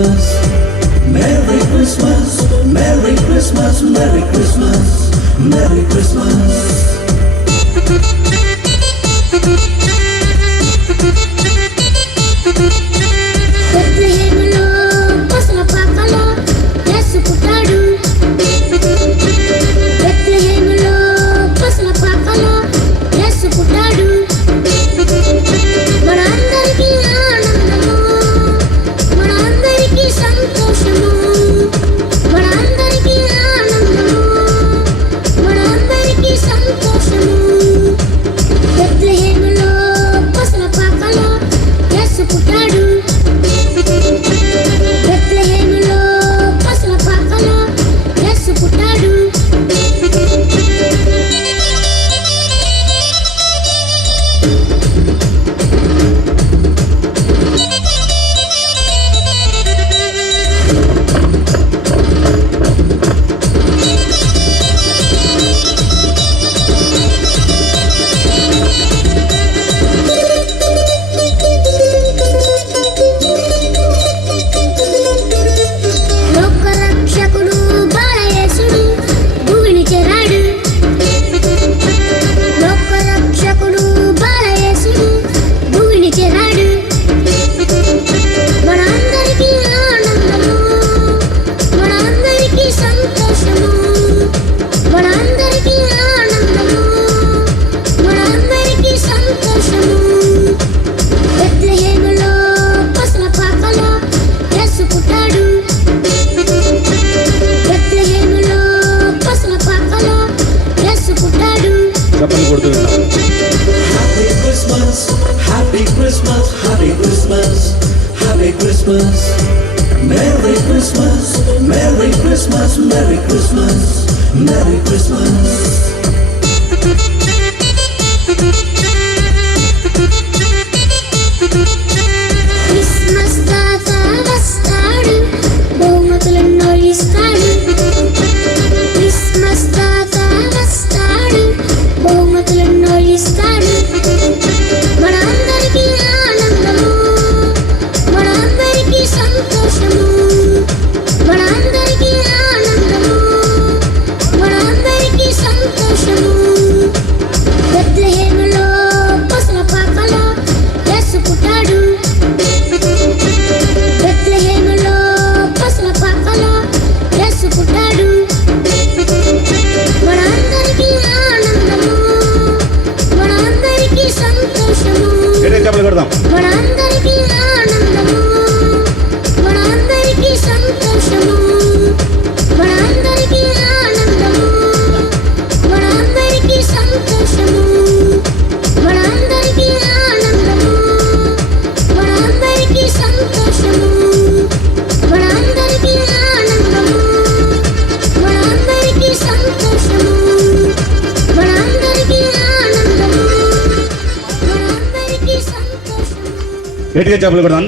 Christmas, Merry Christmas, Merry Christmas, Merry Christmas, Merry Christmas. బెత్లెహేములో పసల పాకలో యేసు పుట్టాడు. బెత్లెహేములో పసల పాకలో యేసు పుట్టాడు. మనందరికీ ఆనందము, మనందరికీ సంతోషము, మనందరికీ ఆనందము, మనందరికీ సంతోషము. బెత్లెహేములో పసల పాకలో యేసు పుట్టాడు. బెత్లెహేములో పసల పాకలో యేసు పుట్టాడు. లోకరక్షకుడు బాలయేసుడు భూమిని చేరాడు. లోకరక్షకుడు బాలయేసుడు భూమిని చేరాడు. మనందరికీ ఆనందము, మనందరికీ సంతోషము, మనందరికీ ఆనందము, మనందరికీ సంతోషము. బెత్లెహేములో పసల పాకలో యేసు పుట్టాడు. బెత్లెహేములో పసల పాకలో యేసు పుట్టాడు. చప్పట్లు కొడుతూ విన్నాం. Happy Christmas, Happy Christmas, Happy Christmas, Happy Christmas, Merry Christmas, Merry Christmas, Merry Christmas, Merry Christmas. Christmas తాత వస్తాడు, బహుమతులెన్నో ఇస్తాడు. క్రిస్మస్ తాత వస్తాడు, బహుమతులెన్నో ఇస్తాడు. మనందరికీ ఆనందము, మనందరికీ సంతోషము, మనందరికీ ఆనందము, మనందరికీ సంతోషము. బెత్లెహేములో పసల పాకలో యేసు పుట్టాడు. బెత్లెహేములో పసల పాకలో యేసు పుట్టాడు. మనందరికీ ఆనందము, మనందరికీ సంతోషము, గట్టిగా చప్పట్లు కొడదాం. మనందరికీ ఆనందము, మనందరికీ సంతోషము, మనందరికీ ఆనందము, మనందరికీ సంతోషము, మనందరికీ ఆనందము, మనందరికీ సంతోషము, మనందరికీ ఆనందము, మనందరికీ సంతోషము, మనందరికీ ఆనందము, మనందరికీ సంతోషము. గట్టిగా చప్పట్లు కొడదాం.